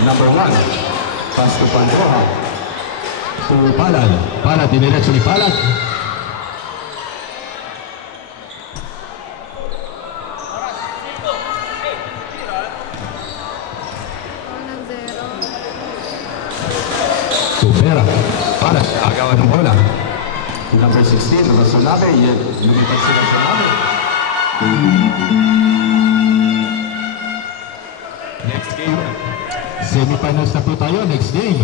Number one, pass to Pantoja. To Palad. Palad, diniretso ni Palad. To Vera. Palad, agawan ng bola. Number 16, Rosonabe. Lumipad si Rosonabe. Next game. Semifinals na po tayo. Next game.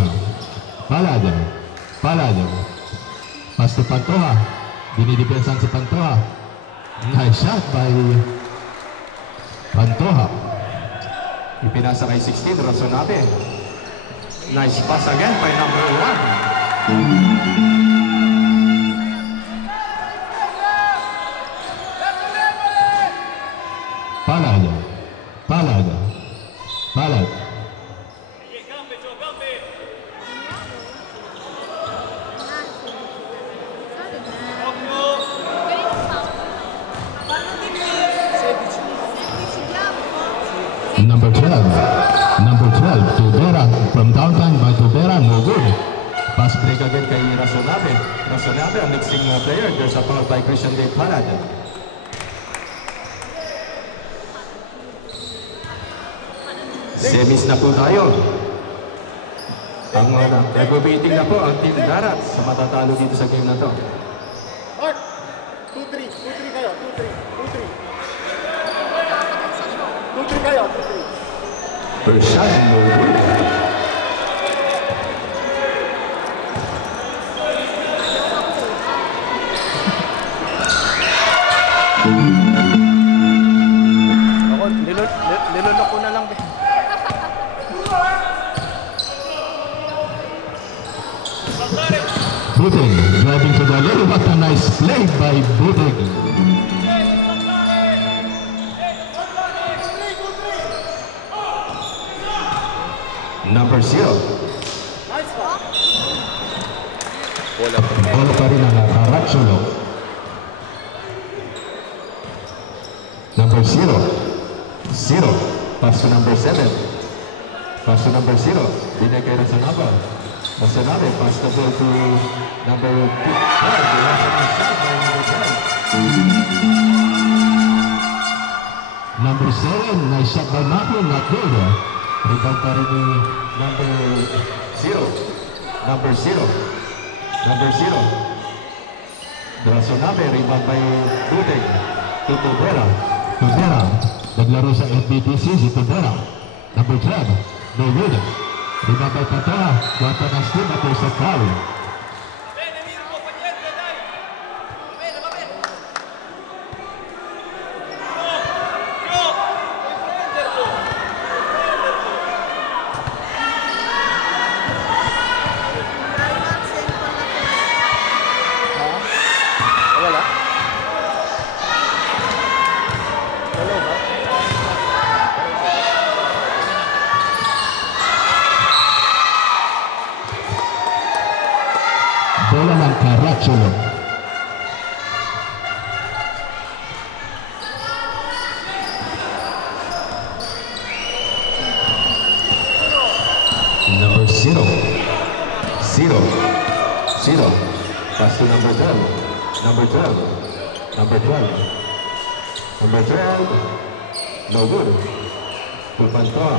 Palad. Palad. Pass to Pantoja. Dinidepensahan si Pantoja. Nice shot by Pantoja. Ipinasa kay 16, Rosonabe. Nice pass again by number 1. Palad. Palad. Palad. Number 12. Number 12. Tubera. From downtown by Tubera. No good. Pass break again kay Rosonabe. Rosonabe, ang mixing player. There's a foul by Christian Dave Palad. Semis na po tayo. Ang nag-waiting na po ang Team Darat sa matatalo dito sa game na to. 2-3 kayo, 2-3 kayo, 2-3. First shot, no good. Ako, nilolok ko na lang. Budeg driving to the lane. What a nice play by Budeg. Number 0. Bola pa rin ang Caracciolo. Number 0. 0. Pass to number 7. Pass to number 0. Binigay na sa Naval. Rosonabe, pass the ball to number 2. Number 7, nice shot by Napo, not good. Rebound pa rin ni Number 0. Number 0. Number 0. Rosonabe, rebound by Budeg. To Tubera. Tubera, naglaro sa FBTC si Tubera. Number 12, no good. Rebound by Pantoja, what a nice team after sa foul. Bola ng Caracciolo. Number 0. 0. 0. Pass to number 12. Number 12. Number 12. Number 12. No good. To Pantoja.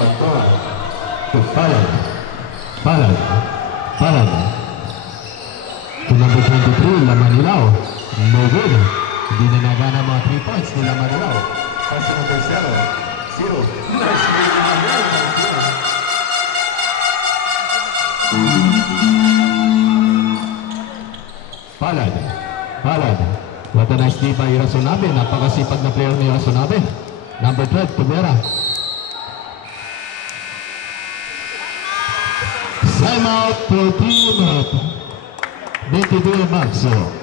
Pantoja. To Palad. Palad. Palad. To number 23, Lamanilao. No good. Hindi na nagana mga 3 points ni Lamanilao. Pass to number 7. 0. Nice. SD by Rasonabe. Napakasipag na player ni Rasonabe. Number 12, Tubera. Time out for team Betty Maxo.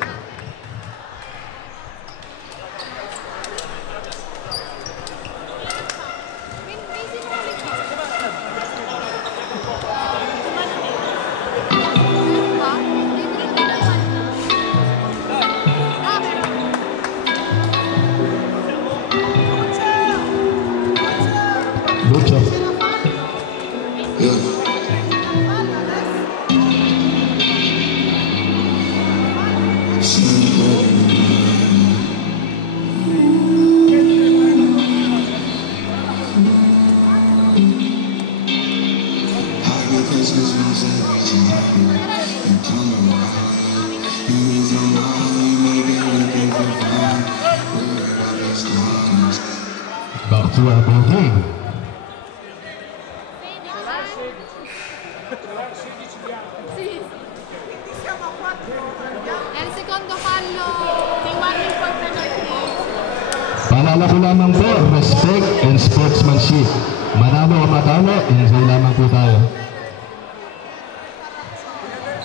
Back to our ball game. El secondo fallo di Warning for penalty. Paalala ko lamang po, respect and sportsmanship. Manalo o matalo, enjoy lamang po tayo.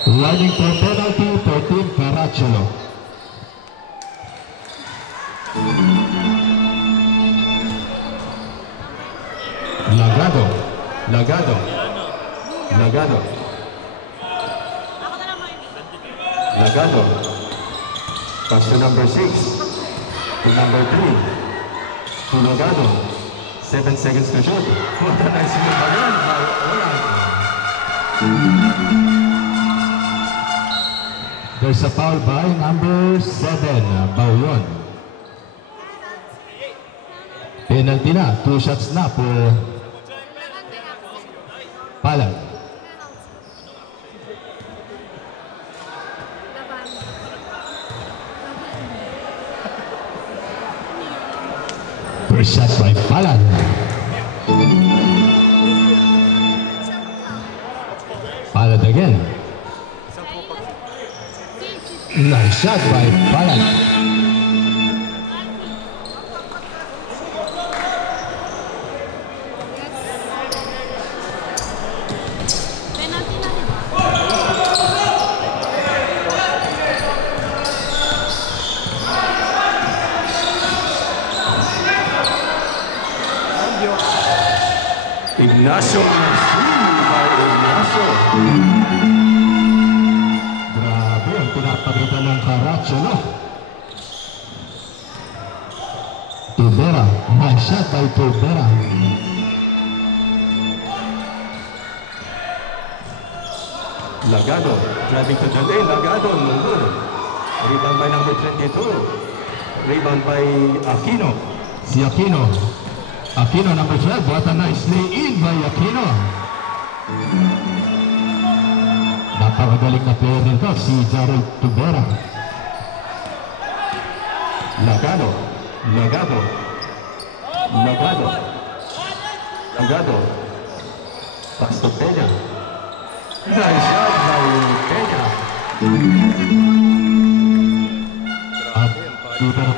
Warning for penalty for Team Caracciolo. Lagado. Lagado. Lagado. Lagado. Pass to number 6. To number 3. To Lagado. 7 seconds to shoot. What a nice move again by Olan. There's a foul by number 7, Bauyon. Penalty na, 2 shots na po Palad. First shot by Palad. Palad again. Nice shot by Palad. Penalty na, di ba? Ignacio Marcin by Ignacio. Grabe ang pinapagita ng Caracciolo. Tubera. Nice shot by Tubera. Lagado, driving to the lane. Lagado, no good. Rebound by number 22. Rebound by Aquino. Si Aquino. Aquino number 12. What a nice lay-in by Aquino. Napakagaling na player nito si Gerald Tubera. Lagado, Lagado, Lagado, Lagado. Pass to Peña. Nice shot by Peña. Tubera.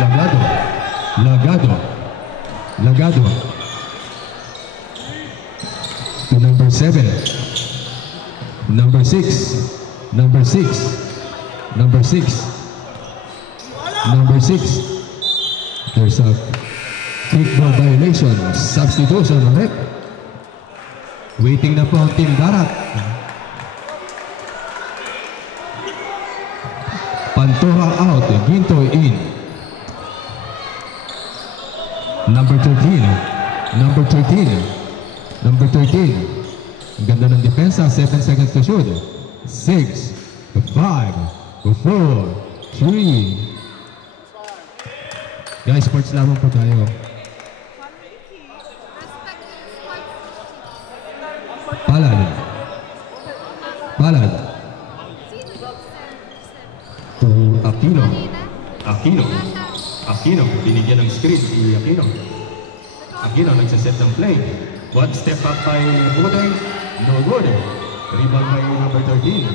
Lagado. Lagado. Lagado. To number 7. Number 6. Number 6. Number 6. Number 6. There's a kickball violation. Substitution, right? Waiting na po ang Team Barat. Pantoja out, Ginto in. Number 13. Number 13. Number 13. Ang ganda ng depensa, 7 seconds to shoot. 6, 5, 4, 3. Guys, sports lamang po tayo. Palad. Palad. To Aquino. Aquino. Aquino. Binigyan ng screen si Aquino. Aquino nagsiset ng play. One step back by Budeng. No good. Rebound by number 13.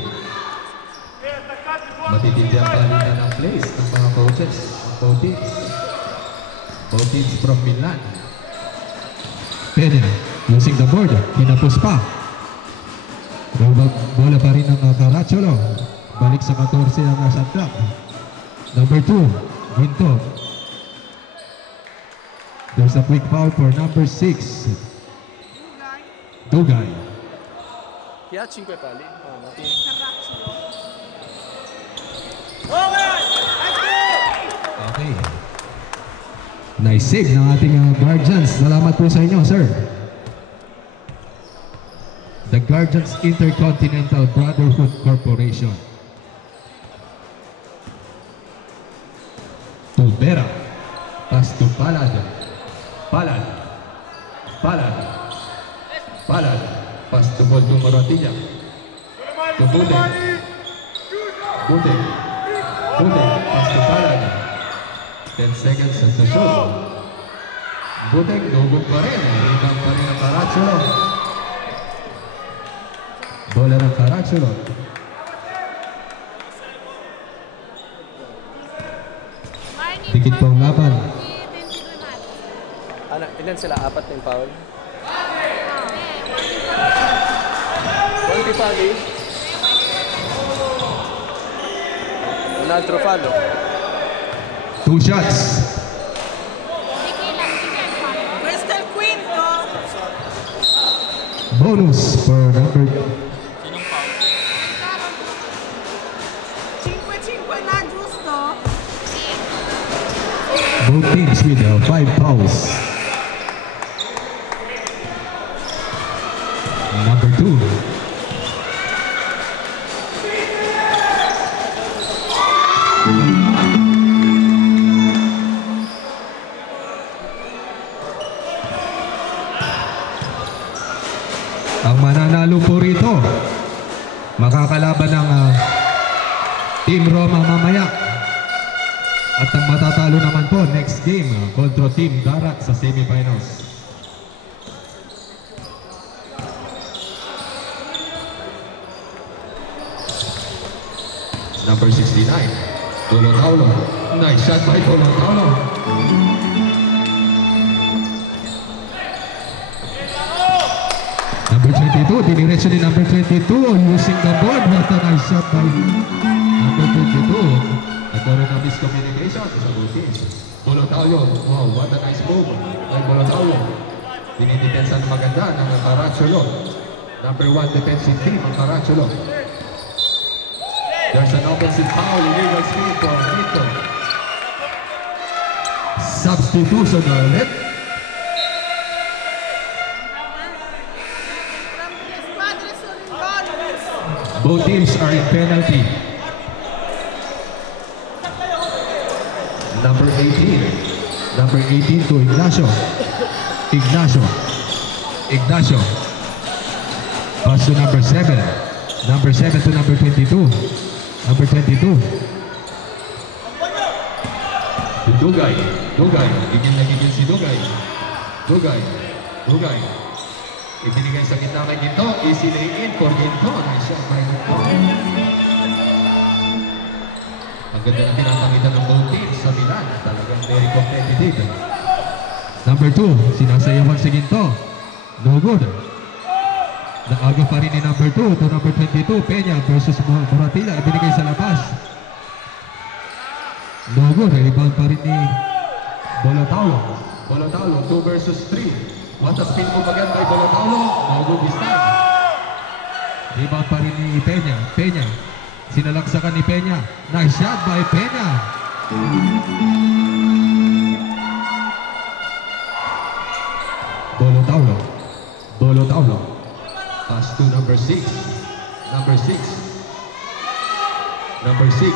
Matitindi ang palitan ng plays ng mga coaches. Both teams. Both teams from Milan. Peña using the board. Hinapos pa. Bola pa rin ng Caracciolo. Balik sa 14 ang shot clock. Number 2, Ginto. There's a quick foul for number 6. Dugay. Kaya 5 pali. Okay. Nice save ng ating Guardians. Salamat po sa inyo, sir. The Guardians Intercontinental Brotherhood Corporation. Tubera. Pass to Palad. Palad. Palad. Palad. Pass to ball to Moratilla. To Budeng. Budeng. Budeng. Pass to Palad. 10 seconds at the shot. Budeng. Dugod pa rin. Rebound pa rin ang Caracciolo. Bola ng Caracciolo. Dikit po ang laban. Ano, ilan sila? 4 na yung foul? 1 pali. Ronald Trufalo. 2 shots. Crystal Quinto. Bonus for number 5-5 na Justo. both teams with 5 fouls. Number 2. Ang mananalo po rito, makakalaban ng Team Roma mamaya. At ang matatalo naman po next game kontra Team Darat sa semifinals. Number 69, Bolotaulo. Nice shot by Bolotaulo. Number 22, diniretso ni number 22 using the board. What a nice shot by number 22. Nagkaroon ng miscommunication sa both teams. Bolotaulo. Wow, what a nice move by Bolotaulo. Dinidepensa ng maganda ng Caracciolo. Number 1 defensive team ang Caracciolo. There's an offensive foul, illegal screen for Nito. Substitution ulit. Both teams are in penalty. Number 18. Number 18 to Ignacio. Ignacio. Ignacio. Pass to number 7. Number 7 to number 22. Number 22. Dugay. Dugay. Gigil si Dugay. Dugay. Dugay. Ibinigay sa gitna kay Ginto. Easy lay in for Ginto. Nice shot by Ginto. Ang ganda na pinapangitan ng both teams sa Milan. Talagang very competitive. Number 2. Sinasayawan si Ginto. No good. Naaga pa rin ni number 2 to number 22. Peña versus Moratilla. Ibinigay sa labas. No good. Rebound pa rin ni Bolotaulo. Bolotaulo. 2 versus 3. What a spin move again by Bolotaulo. No good this time. Rebound pa rin ni Peña. Peña. Sinalaksakan ni Peña. Nice shot by Peña. Bolotaulo. Bolotaulo. Pass to number 6. Number 6. Number 6.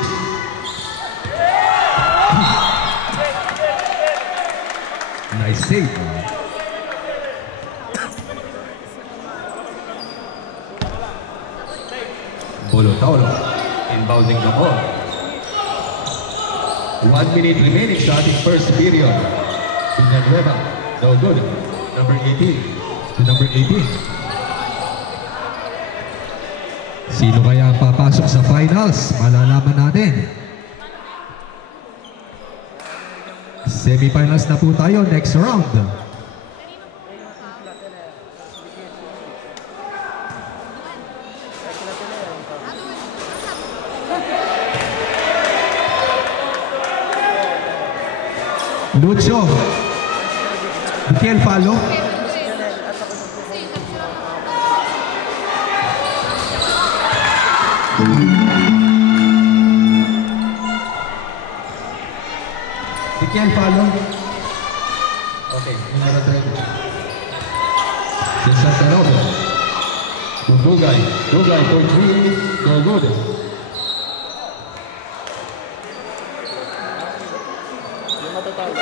Nice save. Bolotaulo inbounding the ball. 1 minute remaining sa ating first period. Villanueva. No good. Number 18. To number 18. Sino kaya ang papasok sa finals? Malalaman natin. Semifinals na po tayo. Next round. Lucho. Mikel Falo. Mikel Falo. Okay, numero 3. Si Santa Rosa. Dugay for 3. No good. Yung matatawag.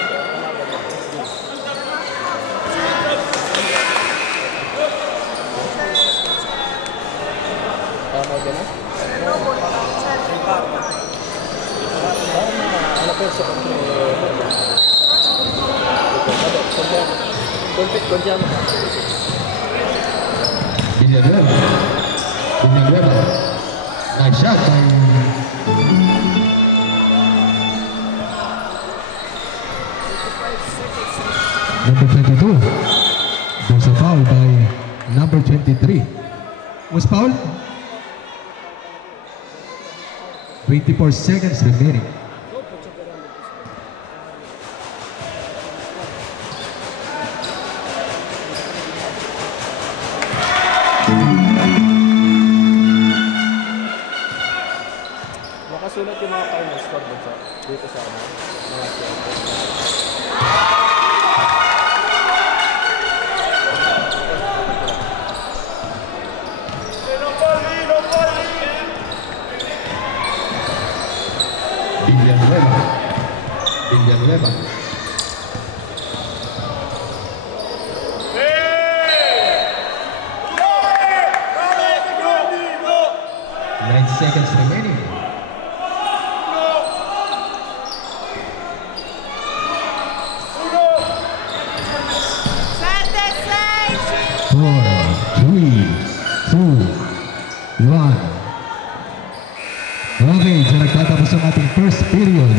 Tama ba na? Ano po sa kondiamo. Villanueva. Nice shot by number 22. There's a foul by number 23. Was foul? 24 seconds remaining. Nakasulat yung mga final score dito sa mga Villanueva. 9 seconds remaining. Four, three, two, one. Okay, dyan nagtatapos ang ating first period.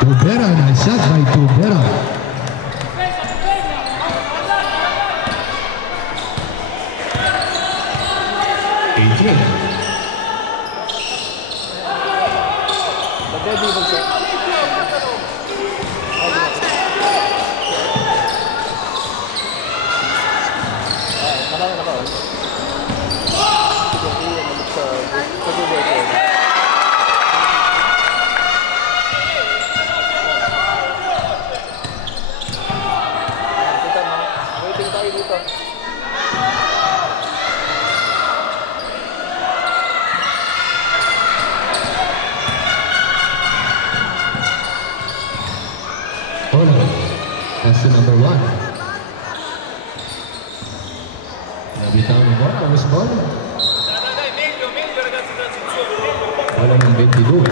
Tubera, nice shot by Tubera. That's the number 1. Nabitaw ni Mora, was ball. Bola ng 22.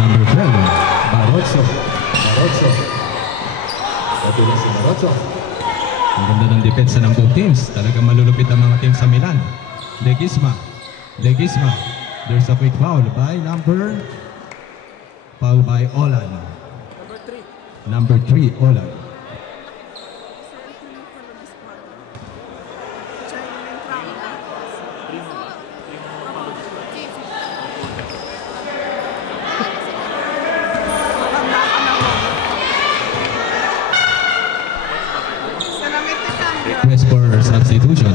Number 12, Barroso. Matulis si Barroso. Ang ganda ng depensa ng both teams. Talagang malulupit ang mga team sa Milan. Legisma. There's a quick foul by Olan. Number 3, Olan. Request for substitution.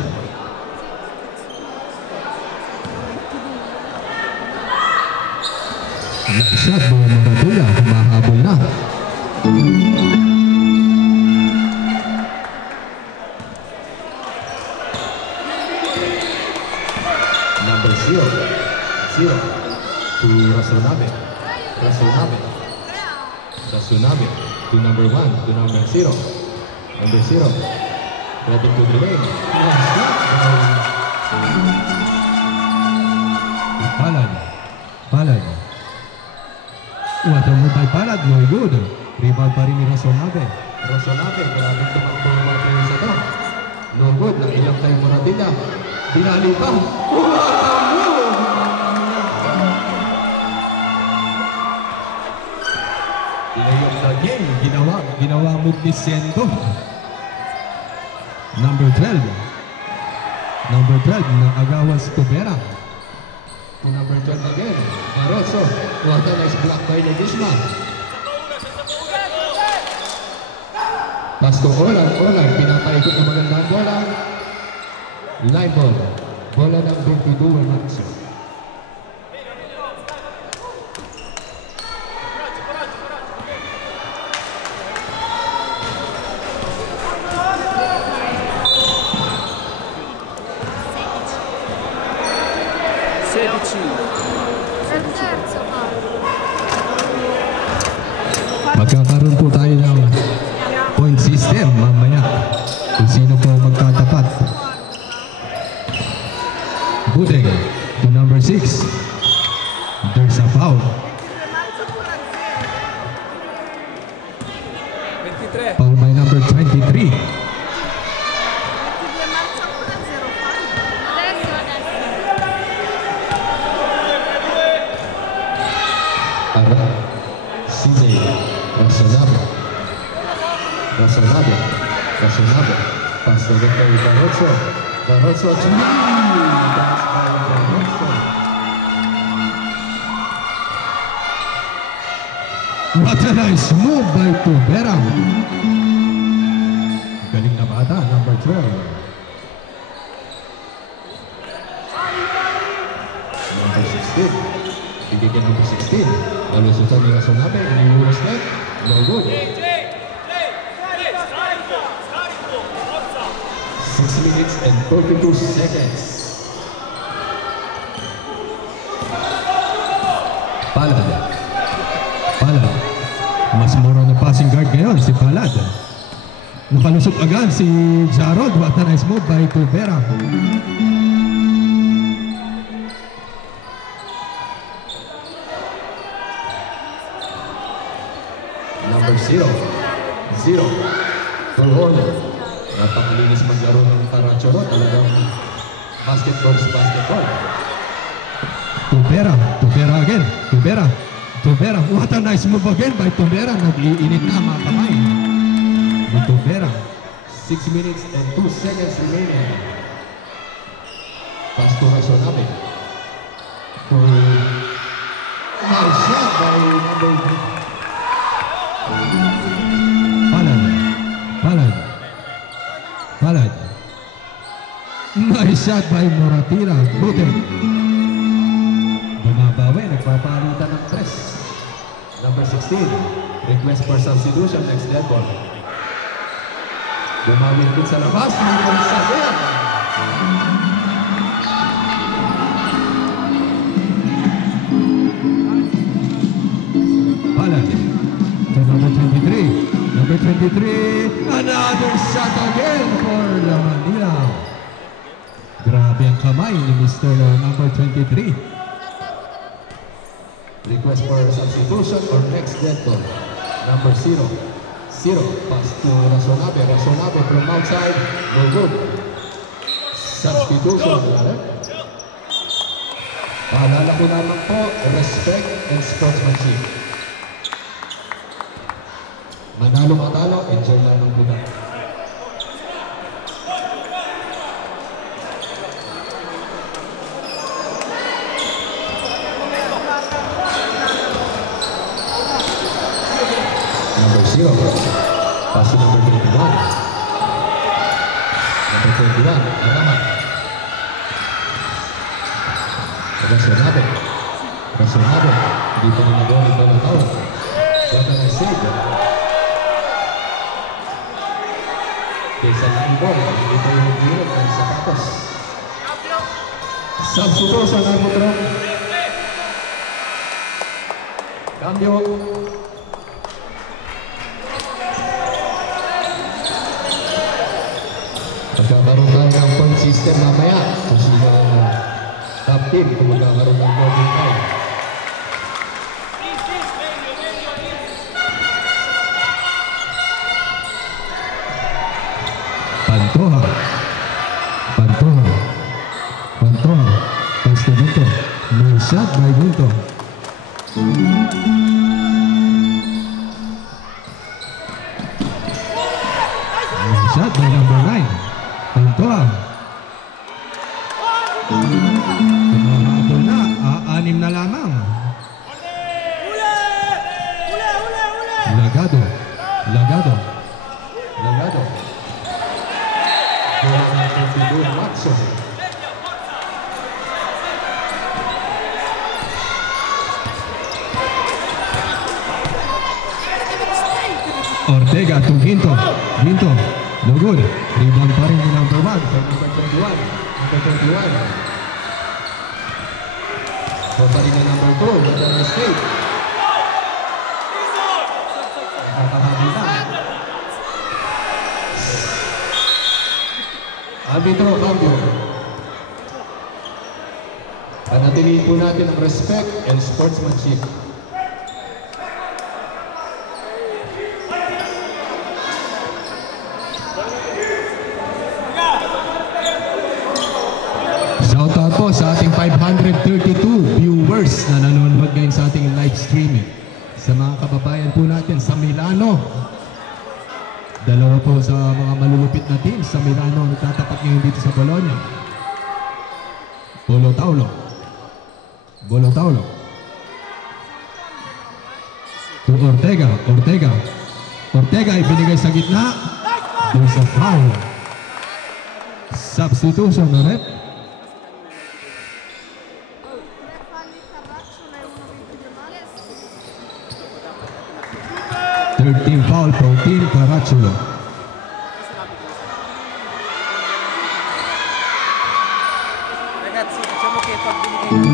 Nice shot, Boy Maratula. Humahabol na. Number 0 to Rasunabe. To number 1 to number 0. Number 0. Ready to the lane. Palad. What a move by Palad, no good. Rebound pa rin ni Rasonabe. Grabe tumakbo ng mga players ito. No good, naiyak kay Moratilla. Binali pa. Play of the game, ginawa move ni Sendo. Number 12 na Agawas Cubera. To number 12 again. Barroso. What a nice block by Legisma. Pass to Olan. Pinapaikot na magandang bola. Line ball. Bola ng 22 Marcio. Magkakaroon po tayo ng point system mamaya kung sino po magtatapat. Budeng to number 6. There's a foul. Foul by number 23. CJ Rasonabe. Pass to Victor Barroso. Barroso. That's by Barroso. What a nice move by Cubera. Galing na bata, number 12. Number 16. Bigyan number 16. Nalusutan ni Rasonabe. Niuros net. No good. 6 minutes and 42 seconds. Palad. Mas mura na passing guard ngayon si Palad. Nakalusot agad si Jarod. What a nice move by Cubera. Number 0. Torone. Napakalinis maglaro ng Carachoro. Talagang basketball. Cubera again. Cubera. What a nice move again by Cubera. Nag-iinit na mga kamay. Cubera. 6 minutes and 2 seconds remaining. Pass to Rasonabe. Nice shot by number 3. Palad. Nice shot by Moratilla. Budeng. Bumabawi, nagpapalitan ng press. Number 16. Request for substitution. Next dead ball. Bumawin din sa labas. Number 7. Palad. To number 23. Number 23. Another shot again for La Manila. Grabe ang kamay ni Mr. Number 23. Request for substitution or next dead ball. Number 0. 0. Pass to Rasonabe. Rasonabe from outside. No good. Substitution. Paalala ko naman po, respect and sportsmanship. Manalo matalo, enjoy lang ng buda. Number 0, pass to number 21. Number 21, Agaman. Rasonabe. Rasonabe. Hindi pa rin nagawa ito ng tawag. Ganda ng save. Kaysa ng ball, hindi pa yung hirap ng sapatos. Substitution ang mutro. Cambio. Magkakaroon tayo ng point system mamaya. Kasi top team kung magkakaroon ng point time. Pantoja. Pantoja. Pantoja. Pass to Ginto. No shot by Ginto. No shot by number 9. Pantoja. Tumahabol na. Aanim na lamang. Lagado. Lagado. Lagado. Bola ng 22, Watson. Ortega to Ginto. Ginto. No good. Rebound pa rin ni number 1. Number 21. Number 21. Babalik na number 2. Ganda ng escape. Nakakahabi na. Arbitro, cambio. Panatiliin po natin ang respect and sportsmanship. Shoutout po sa ating 532 viewers na nanonood ngayon sa ating live streaming. Sa mga kababayan po natin sa Milano. Dalawa po sa mga malulupit na team sa Milano nagtatapat ngayon dito sa Bologna. Bolo Taulo. Bolo Taulo. To Ortega. Ortega. Ortega ibinigay sa gitna. There's a foul. Substitution ulit. Team foul for Team Caracciolo. Ragazzi, diciamo che pag binigay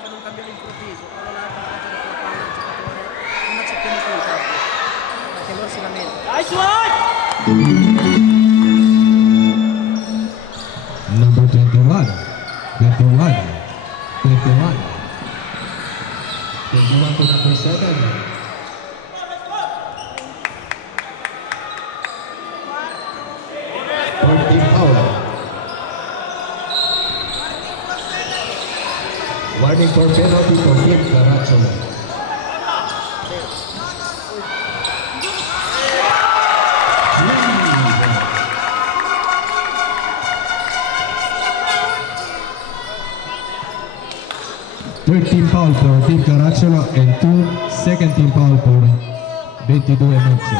fanno un cambio all'improvviso, quando l'altro faccia la palla al giocatore, non accettiamo più il cambio, perché loro si lamentano. Number 21. 21. 21. 21 to number 7. Team foul. Warning for penalty for Team Caracciolo. Team foul for Team Caracciolo and 2 second team foul for 22 MFC.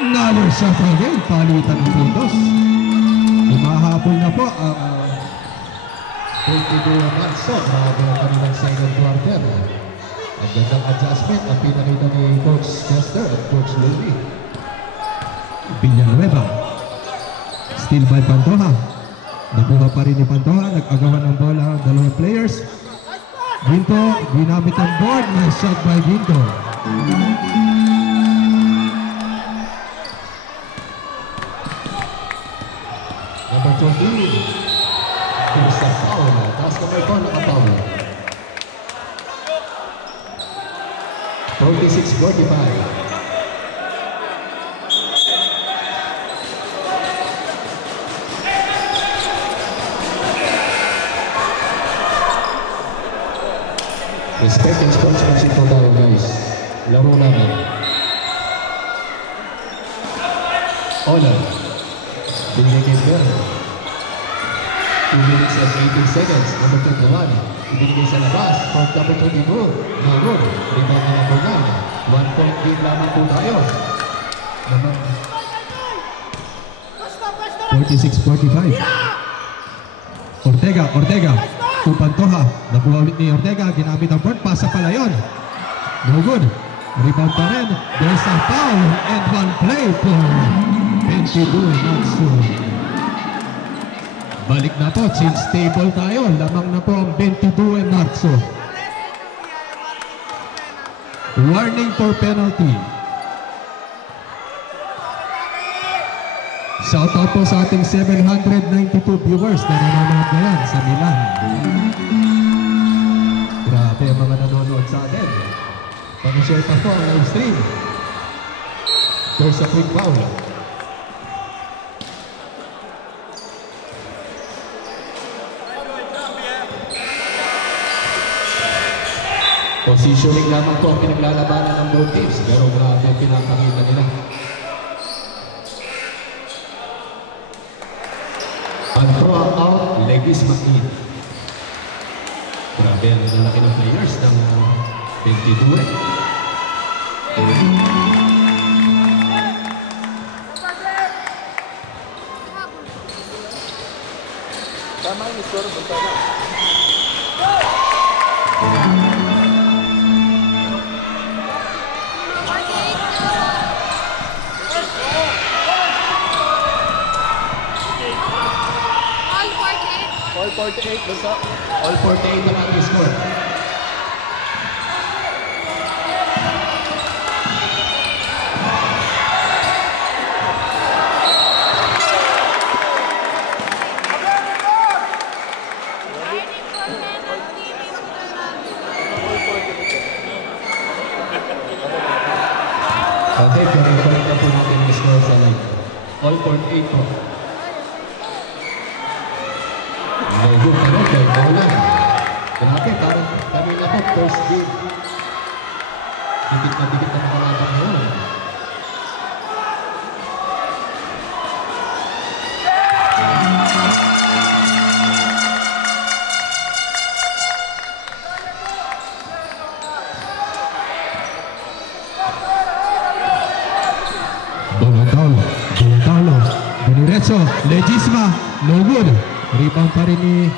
Another shot again, palitan ng puntos. Imahabol na po ang 22 Manso, bago ang kanilang second quarter. Ang gandang adjustment ang pinakita ni Coach Chester at Coach Levy. Villanueva. Still by Pantoja. Nabuha pa rin ni Pantoja, nag-agawan ng bola dalawang players. Ginto, ginamit ang board, nice shot by Ginto. Number 20, there's a foul. Taas kamay ko, naka-foul. 46-45. Respect and sportsmanship po tayo guys. Laro namin. Honor. Binigay Bell. 2 minutes and 18 seconds. Number 21. Ibinigay sa labas. For number 22. Nagod. Rebound na number 9. 1 point lead lamang po tayo. 46-45. Ortega. To Pantoja. Nakuha ulit ni Ortega. Ginamit ang board pass sa palayon. No good. Rebound pa rin. There's a foul and one play for 22 Natsu. Balik na po. Since stable tayo. Lamang na po ang 22 Natsu. Warning for penalty. Shout out po sa ating 792 viewers na nanonood ngayon sa Milan. Grabe ang mga nanonood sa atin. Pag-share pa po ang live stream. There's a quick foul. Positioning lamang po ang pinaglalabanan ng both teams. Pero grabe ang pinakakita nila. Ang throw out, Legisma in. Grabe ang lalaki ng players ng 22. Tama yung score, basta na. All 48, basta. All 48 ang ating score. Okay, pinag-correct na po natin yung score sa live. All 48 po. Medyo kay bola. Grabe, parang kami na po, first game. Dikit na makalaban ngayon. Bolotaulo. Boniretso. Legisma. No good. Rebound pa rin ni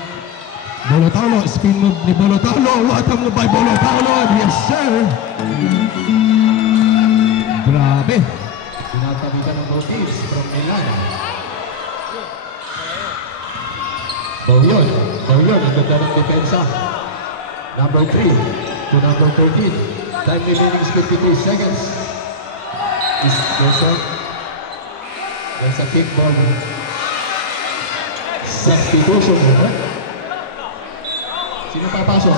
Bolotaulo. Spin move ni Bolotaulo. What a move by Bolotaulo. Yes, sir. Grabe. Pinatabitan ng both teams from Milan. Bauyon. Ang ganda ng depensa. Number 3 to number 13. Time remaining is 53 seconds. There's a kickball. Substitution. Sino papasok?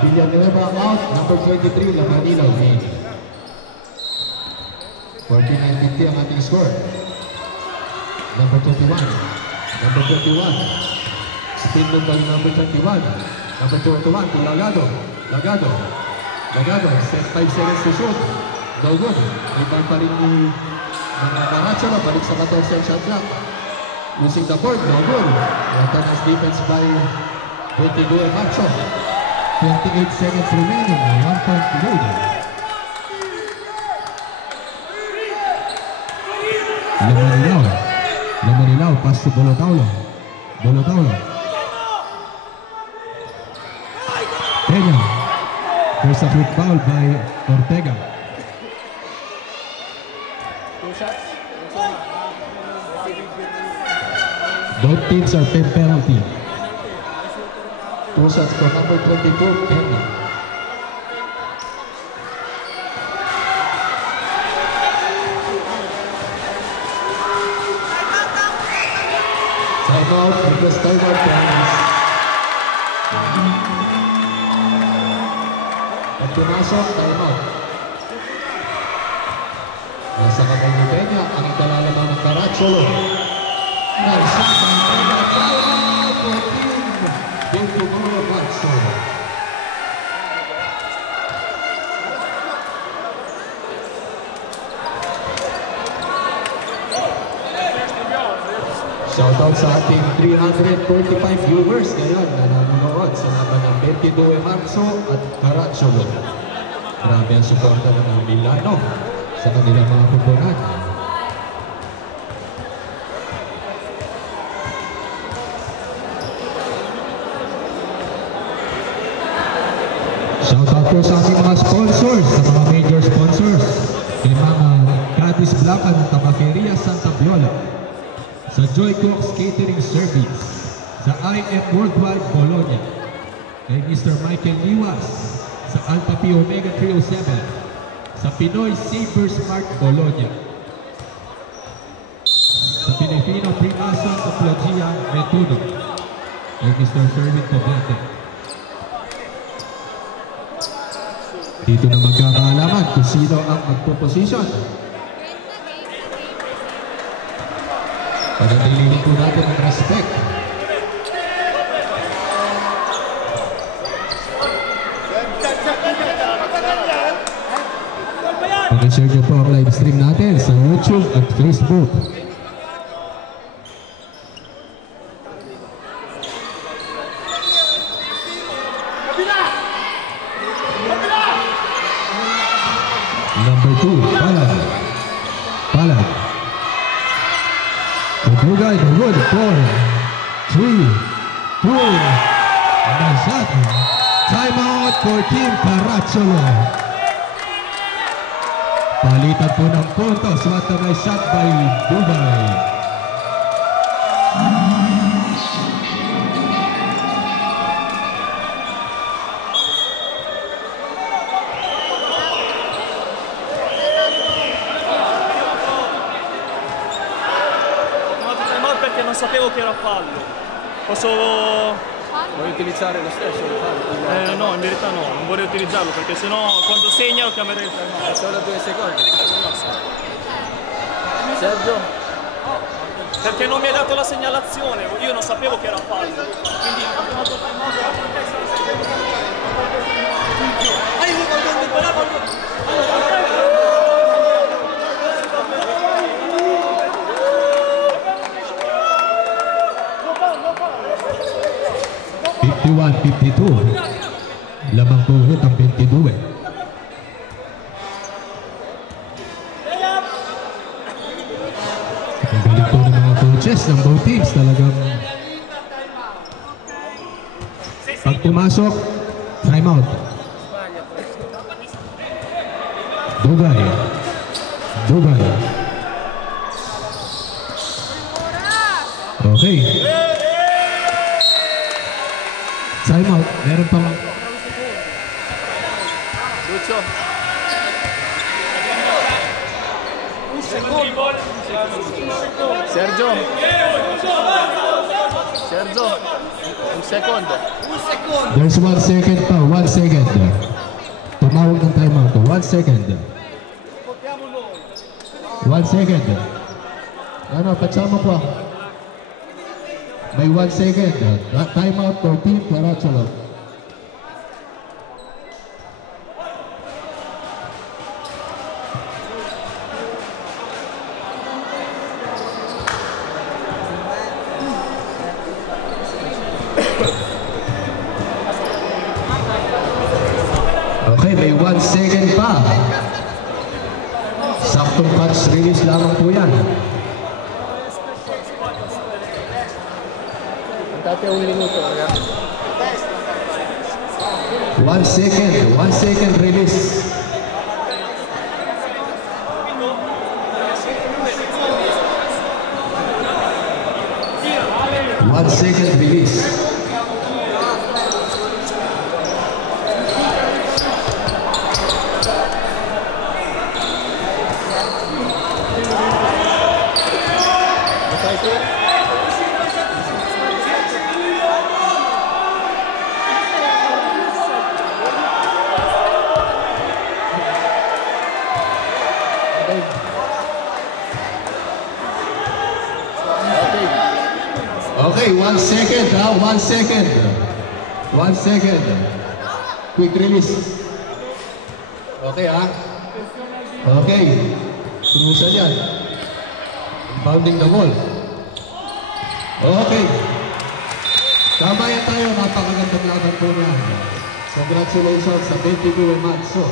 Villanueva out. Number 23, Lamanila in. 49-50 ang ating score. Number 21. Spin move by number 21. Number 21 to Lagado. Set 5 seconds to shoot. No good. Rebound pa rin ni Naratsara. Balik sa 14 shot clock. Using the board, no good. Nice defense by 22 Macho. 28 seconds remaining. 1 point lead. Lamanilao. Pass to Bolotaulo. Peña. There's a quick foul by Ortega. 2 shots. Both teams are 10 penalty. 2 shots for number 22, Peña. Time out, request time out, friends. pumasok, time out. Nasa kamay ni Peña, ang ikalalaman ng Caracciolo. Nagsasang Peña, foul for team Bentimoro Matso. Shoutout sa ating 345 viewers ngayon na nanonood sa laban ng 22 Marzo at Caracciolo. Grabe ang suporta ng Milano sa kanilang mga kumpunan. Shoutout po sa ating mga sponsors, sa mga major sponsors. Kay mga Gratis Blacan, Tabaqueria Santa Viola, sa Joy Cooks Catering Service, sa IF Worldwide Bologna, kay Mr. Michael Liwas, sa Alpha Pi Omega 307, sa Pinoy Saber Smart Bologna, sa Filipino Primasa sa Plagia Metuno, kay Mr. Fermin Poblete. Dito na magkakaalaman kung sino ang magpo-position. Pagdating po natin ang respect. Pag-share nyo po ang live stream natin sa YouTube at Facebook. Number 2, Palad. Palad. Bugay the wood for 3, 2, and shot. Time out for Team Caracciolo. Palitan po ng puntos. What a nice shot by Bugay. Non sapevo che era fallo. Posso... Vuoi utilizzare lo stesso? no, in verità no, non vorrei utilizzarlo perché sennò quando segna lo chiamerei il time out. Solo 2 secondi. Sergio? Perché non mi hai dato la segnalazione, io non sapevo che era fallo. Quindi ho chiamato il time out. Lamang puhut ang 22. Ang galing po ng mga coaches ng both teams. Talagang pag pumasok, time out. Dugay. Dugay. Okay. Time out. Meron pang Lucio. Un secondo. Sergio? Sergio? Un secondo. There's 1 second pa. 1 second. Tumawag ng time out. 1 second. 1 second. Ano, patsama po. May 1 second. Time out for Team Caracciolo. Okay, may 1 second pa. Saktong patch release lamang po yan. Date un minuto, ragazzi. 1 second. 1 second release. One second release. Okay, 1 second ha, 1 second. 1 second. Quick release. Okay ha. Okay. Sinusan yan. Bounding the ball. Okay. Tama yan tayo. Napakagandang laban po niya. Congratulations sa 22 Matso.